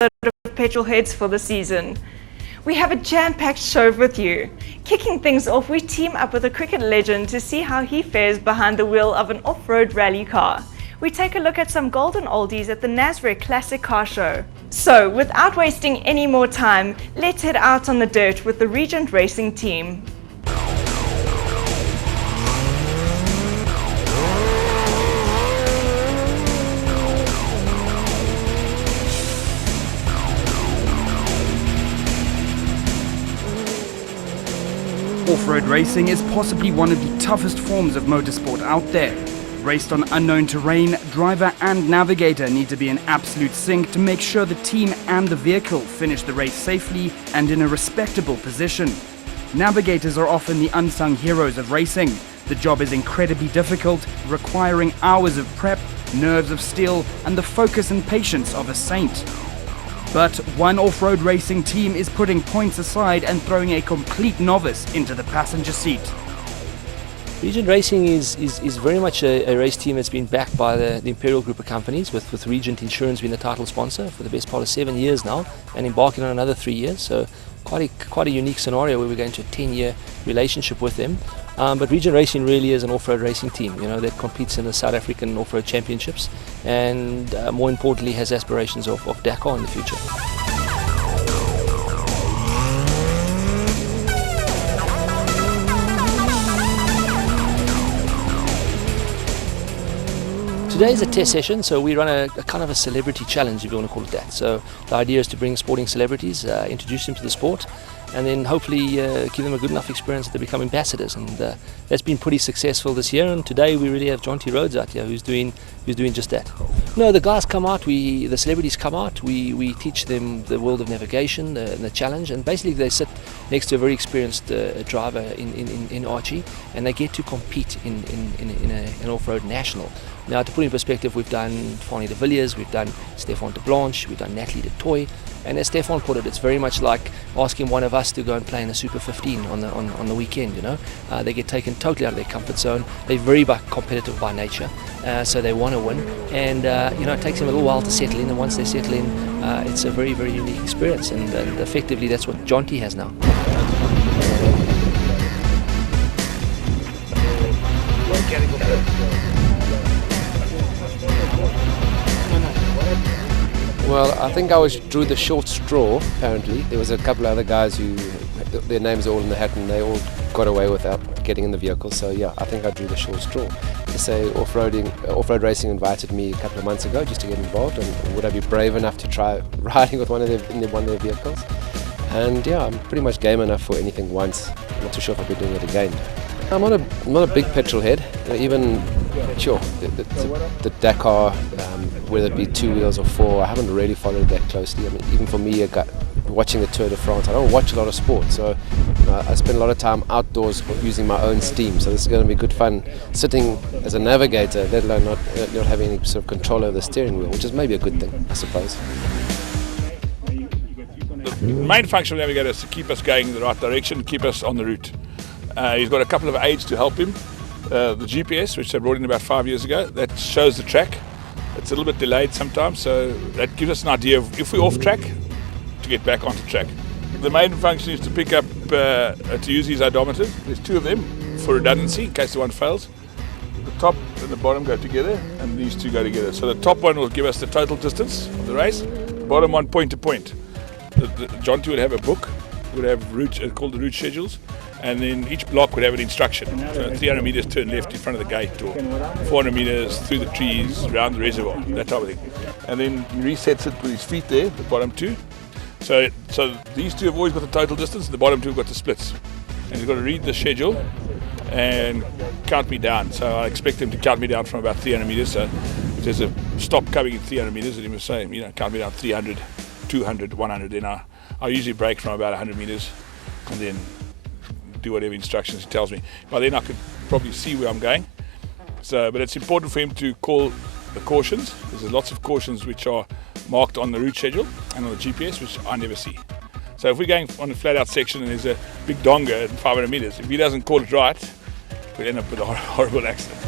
of petrol heads for the season. We have a jam-packed show with you. Kicking things off, we team up with a cricket legend to see how he fares behind the wheel of an off-road rally car. We take a look at some golden oldies at the Nasrec Classic Car Show. So, without wasting any more time, let's head out on the dirt with the Regent Racing team. Off-road racing is possibly one of the toughest forms of motorsport out there. Raced on unknown terrain, driver and navigator need to be in absolute sync to make sure the team and the vehicle finish the race safely and in a respectable position. Navigators are often the unsung heroes of racing. The job is incredibly difficult, requiring hours of prep, nerves of steel, and the focus and patience of a saint. But one off-road racing team is putting points aside and throwing a complete novice into the passenger seat. Regent Racing is very much a race team that's been backed by the Imperial Group of companies, with Regent Insurance being the title sponsor for the best part of 7 years now, and embarking on another 3 years. So quite a unique scenario where we're going to a 10-year relationship with them. But Regent Racing really is an off-road racing team, that competes in the South African off-road championships, and more importantly has aspirations of Dakar in the future. Today is a test session, so we run a kind of a celebrity challenge, if you want to call it that. So the idea is to bring sporting celebrities, introduce them to the sport, and then hopefully give them a good enough experience that they become ambassadors. And that's been pretty successful this year. And today we really have Johnty Rhodes out here who's doing just that. No, the guys come out, the celebrities come out. We teach them the world of navigation, the challenge, and basically they sit next to a very experienced driver in Archie, and they get to compete in an off-road national. Now, to put in perspective, we've done Fanny de Villiers, we've done Stefan de Blanche, we've done Natalie de Toy, and as Stefan put it, it's very much like asking one of us to go and play in a Super 15 on the weekend. They get taken totally out of their comfort zone. They're very competitive by nature, so they want to win, and it takes them a little while to settle in. And once they settle in, it's a very, very unique experience, and effectively that's what Johnty has now. Well, I think I drew the short straw, apparently. There was a couple of other guys who, their names are all in the hat and they all got away without getting in the vehicle. So yeah, I think I drew the short straw. To say off-road racing invited me a couple of months ago just to get involved, and would I be brave enough to try riding with one of their vehicles? And yeah, I'm pretty much game enough for anything once. I'm not too sure if I'll be doing it again. I'm not a big petrol head. Even the Dakar, whether it be 2 wheels or 4, I haven't really followed that closely. I mean, even for me, watching the Tour de France, I don't watch a lot of sport, so I spend a lot of time outdoors using my own steam. So this is going to be good fun, sitting as a navigator, let alone not having any sort of control over the steering wheel, which is maybe a good thing, I suppose. The main function of the navigator is to keep us going in the right direction, keep us on the route. He's got a couple of aids to help him. The GPS, which they brought in about 5 years ago, that shows the track. It's a little bit delayed sometimes, so that gives us an idea of if we're off track, to get back onto track. The main function is to pick up, to use his odometers. There's 2 of them for redundancy in case the one fails. The top and the bottom go together, and these 2 go together. So the top one will give us the total distance of the race, the bottom one point to point. Johnty would have a book, would have routes called the route schedules, and then each block would have an instruction. So 300 meters turn left in front of the gate, or 400 meters through the trees, around the reservoir, that type of thing. And then he resets it with his feet there, the bottom 2. So these 2 have always got the total distance, the bottom 2 have got the splits. And he's got to read the schedule and count me down. So I expect him to count me down from about 300 meters. So if there's a stop coming in 300 meters, and he must say, count me down 300, 200, 100. Then I usually brake from about 100 meters and then do whatever instructions he tells me. By then I could probably see where I'm going. But it's important for him to call the cautions, because there's lots of cautions which are marked on the route schedule and on the GPS, which I never see. So if we're going on a flat out section and there's a big donga at 500 meters, if he doesn't call it right, we'll end up with a horrible accident.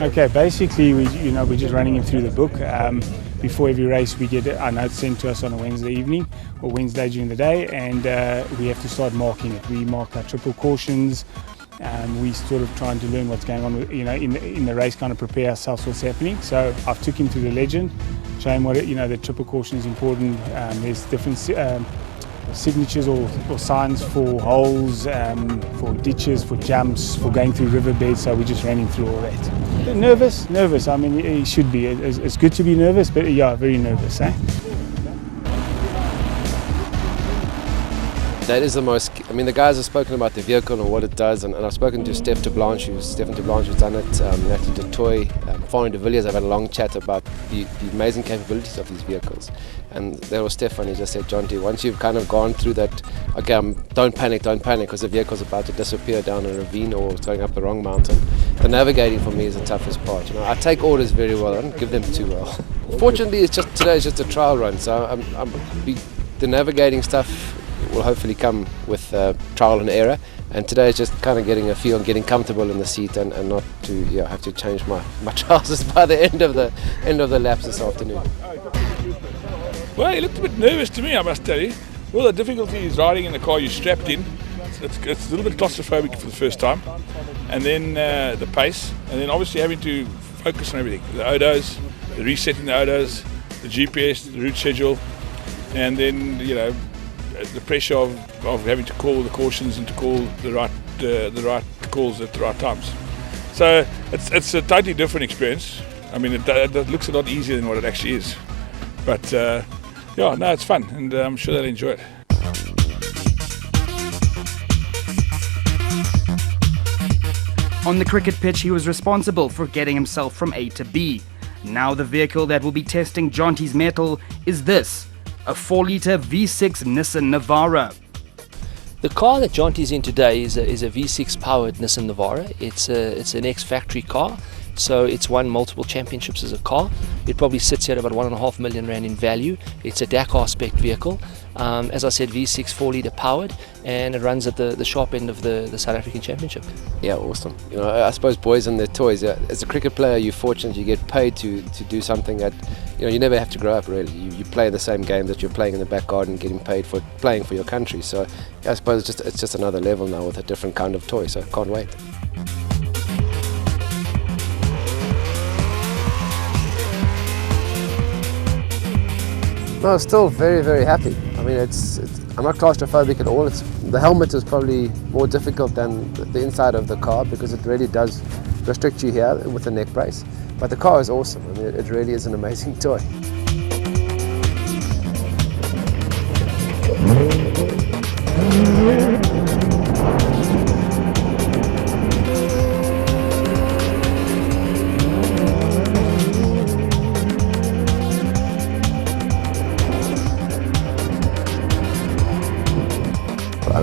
Okay, basically we're just running him through the book. before every race we get our notes sent to us on a Wednesday evening or Wednesday during the day, and we have to start marking it. We mark our triple cautions. We sort of trying to learn what's going on, in the race, kind of prepare ourselves what's happening. So I've took him through the legend, show him what the triple caution is important. There's different signatures or signs for holes, for ditches, for jumps, for going through riverbeds. So we just ran him through all that. Nervous. I mean, he should be. It's good to be nervous, but yeah, very nervous. That is the most. I mean, the guys have spoken about the vehicle and what it does, and I've spoken to Stephen de Blanche, who's done it. Natalie de Toy, Farin de Villiers. I've had a long chat about the amazing capabilities of these vehicles, and there was Stefan. He just said, Johnty, once you've kind of gone through that, okay, don't panic, because the vehicle's about to disappear down a ravine or it's going up the wrong mountain. The navigating for me is the toughest part. I take orders very well. I don't give them too well. Fortunately, today is just a trial run, so the navigating stuff will hopefully come with trial and error, and today is just kind of getting a feel and getting comfortable in the seat and not to have to change my trousers by the end of the laps this afternoon. Well, he looked a bit nervous to me, I must tell you. Well, the difficulty is riding in the car you're strapped in. It's a little bit claustrophobic for the first time, and then the pace, and then obviously having to focus on everything, the odos, the resetting the odos, the GPS, the route schedule, and then the pressure of having to call the cautions and to call the right calls at the right times. So it's a totally different experience. I mean, it looks a lot easier than what it actually is. But it's fun, and I'm sure they'll enjoy it. On the cricket pitch, he was responsible for getting himself from A to B. Now the vehicle that will be testing Johnty's mettle is this, a 4-litre V6 Nissan Navara. The car that Johnty's in today is a V6 powered Nissan Navara. It's an ex-factory car, so it's won multiple championships as a car. It probably sits here at about R1.5 million in value. It's a Dakar spec vehicle. As I said, V6 4-litre powered, and it runs at the sharp end of the South African Championship. Yeah, awesome. I suppose boys and their toys. As a cricket player, you're fortunate. You get paid to do something that you never have to grow up. Really, you play the same game that you're playing in the back garden, getting paid for playing for your country. So I suppose it's just another level now with a different kind of toy. So can't wait. No, still very, very happy. I mean, I'm not claustrophobic at all. The helmet is probably more difficult than the inside of the car because it really does restrict you here with the neck brace. But the car is awesome. I mean, it really is an amazing toy.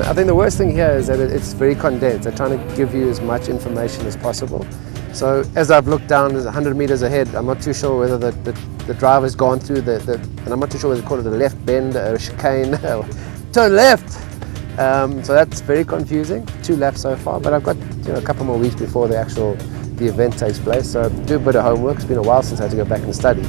I think the worst thing here is that it's very condensed. They're trying to give you as much information as possible. So as I've looked down 100 meters ahead, I'm not too sure whether the driver's gone through and I'm not too sure whether they call it a left bend, a chicane, turn left. So that's very confusing. 2 laps so far, but I've got a couple more weeks before the event takes place. So do a bit of homework. It's been a while since I had to go back and study.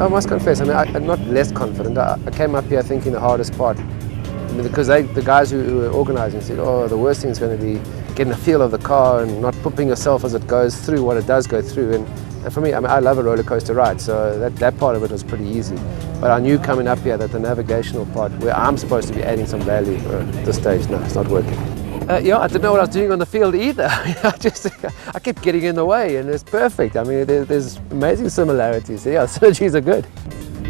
I must confess, I mean, I'm not less confident. I came up here thinking the hardest part. I mean, because the guys who were organising said, the worst thing is going to be getting a feel of the car and not pooping yourself as it goes through what it does go through. And for me, I mean, I love a roller coaster ride, so that part of it was pretty easy. But I knew coming up here that the navigational part, where I'm supposed to be adding some value at this stage, no, it's not working. I didn't know what I was doing on the field either. I kept getting in the way, and it's perfect. I mean, there's amazing similarities. Yeah, synergies are good.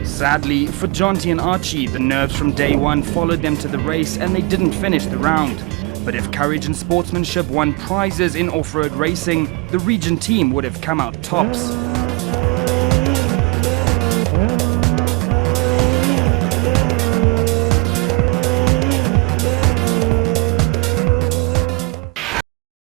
Sadly, for Johnty and Archie, the nerves from day one followed them to the race and they didn't finish the round. But if courage and sportsmanship won prizes in off-road racing, the region team would have come out tops.